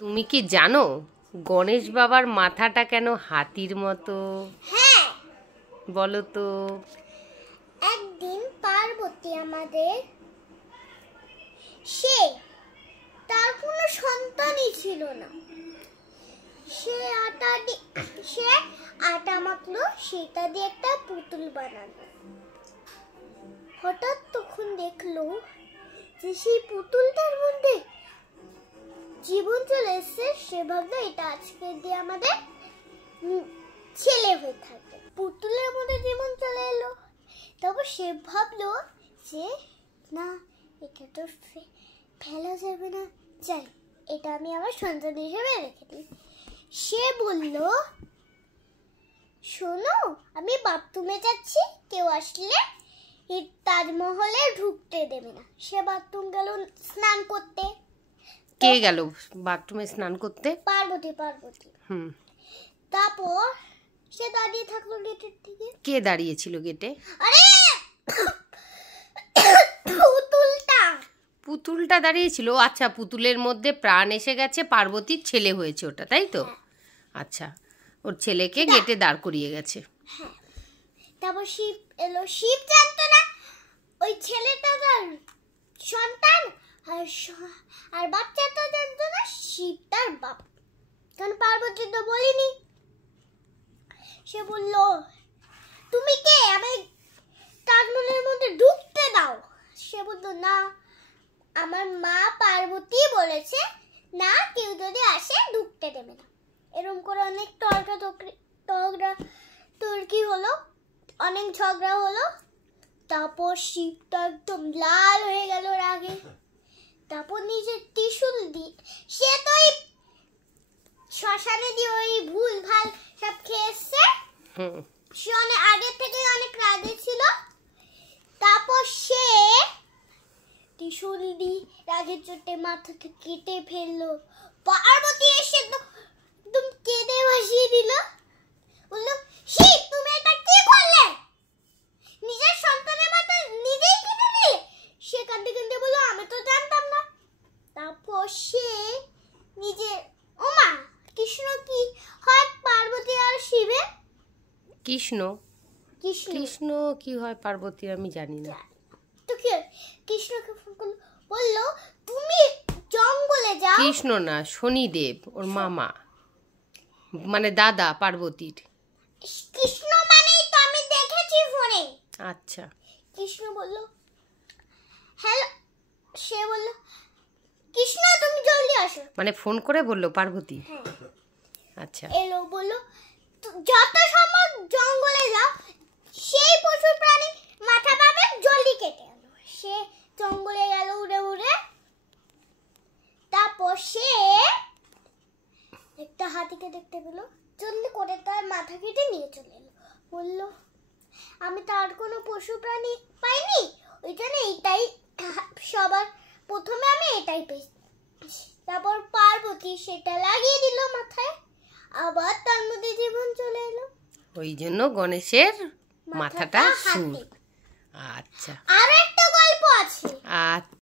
তুমি কি জানো গণেশ বাবার মাথাটা কেন হাতির মতো? হ্যাঁ, বলো তো। একদিন পার্বতী আমাদের তার কোনো সন্তানই ছিল না। সে আটা মাখলো, সেটা দিয়ে একটা পুতুল বানালো। হঠাৎ তখন দেখলো যে সেই পুতুলটার মধ্যে জীবন চলে এসছে। সে ভাবলো এটা আজকে দিয়ে আমাদের ছেলে হয়ে থাকবে। পুতুলের মধ্যে জীবন চলে এলো। তারপর সে ভাবলো যে না, এটা তো ফেলা যাবে না, যাই এটা আমি আমার সন্তান হিসেবে রেখে দিই। সে বলল, শোনো, আমি বাথরুমে যাচ্ছি, কেউ আসলে তাজমহলে ঢুকতে দেবে না। সে বাথরুম গেল স্নান করতে। কে গেল বাথরুমে স্নান করতে? পার্বতী। তারপর সে দাঁড়িয়ে থাকলো গেটের দিকে। কে দাঁড়িয়েছিল গেটে? আরে পুতুলটা দাঁড়িয়েছিল। আচ্ছা, পুতুলের মধ্যে প্রাণ এসে গেছে, পার্বতীর ছেলে হয়েছে ওটা, তাই তো? আচ্ছা, ওর ছেলেকে গেটে দাঁড় করিয়ে গেছে। হ্যাঁ। তারপর শিব এলো। শিব জানতো না ওই ছেলেটা তার সন্তান, আর বাচ্চাটা জানতো না শিব তার বাপ। কারণ পার্বতী তো বলিনি। সে বলল, তুমি কে, আমি তাজমহলের মধ্যে ঢুকতে দাও। সে বলল, না, আমার মা পার্বতী বলেছে না, কেউ যদি আসে ঢুকতে দেবে না। এরকম করে অনেক তর্কি হলো, অনেক ঝগড়া হলো। তারপর শিবটা একদম লাল হয়ে গেল রাগে। তারপর নিজের ত্রিশূল দিয়ে, সে তো ওই শ্মশানে দিয়ে ওই ভুল ভাল সব খেয়ে এসছে। সে অনেক আগে থেকে অনেক রাগে ছিল। তারপর সে ত্রিশূল দিয়ে রাগের চোটে মাথাকে কেটে ফেললো। পার্বতী এসে তো একদম কেঁদে ভাসিয়ে দিল। বললো, শিব, তুমি এটা কি করলে? নিজের সন্তানের মাথা নিজেই কেটে নিলে। সে কাঁদতে কাঁদতে বললো, আমি তো জানতাম না। তারপর সে নিজে, ওমা, কৃষ্ণ কি হয় পার্বতী আর শিবের? কৃষ্ণ কি হয় পার্বতী আমি জানি না। তো কি কৃষ্ণকে ফোন করলো, বললো তুমি জঙ্গলে যাও। কৃষ্ণ না, শনিদেব, ওর মামা, মানে দাদা পার্বতীর। কৃষ্ণ মানেই তো আমি দেখেছি ফোনে। আচ্ছা। কৃষ্ণ বলল, হ্যালো। সে বলল, কৃষ্ণ তুমি জলদি আসো। মানে ফোন করে বললো পার্বতী? হ্যাঁ। আচ্ছা। এলো, বললো যত সম্ভব জঙ্গলে যাও, সেই পশু প্রাণী মাথা পাবে জলদি কেটে আনো। সে জঙ্গলে গেল উড়ে উড়ে। তারপর সে একটা হাতিকে দেখতে পেল, জলদি করে তার মাথা কেটে নিয়ে চলে এলো। বললো, আমি তো আর কোনো পশু প্রাণী পাইনি, ওই জন্য এইটাই সবার প্রথমে আমি এটাই পেয়েছি। তারপর পার্বতী সেটা লাগিয়ে দিল মাথায়, আবার তার মধ্যে জীবন চলে এলো। ওই জন্য গণেশের মাথাটা সুর। আচ্ছা, আর একটা গল্প আছে। আচ্ছা।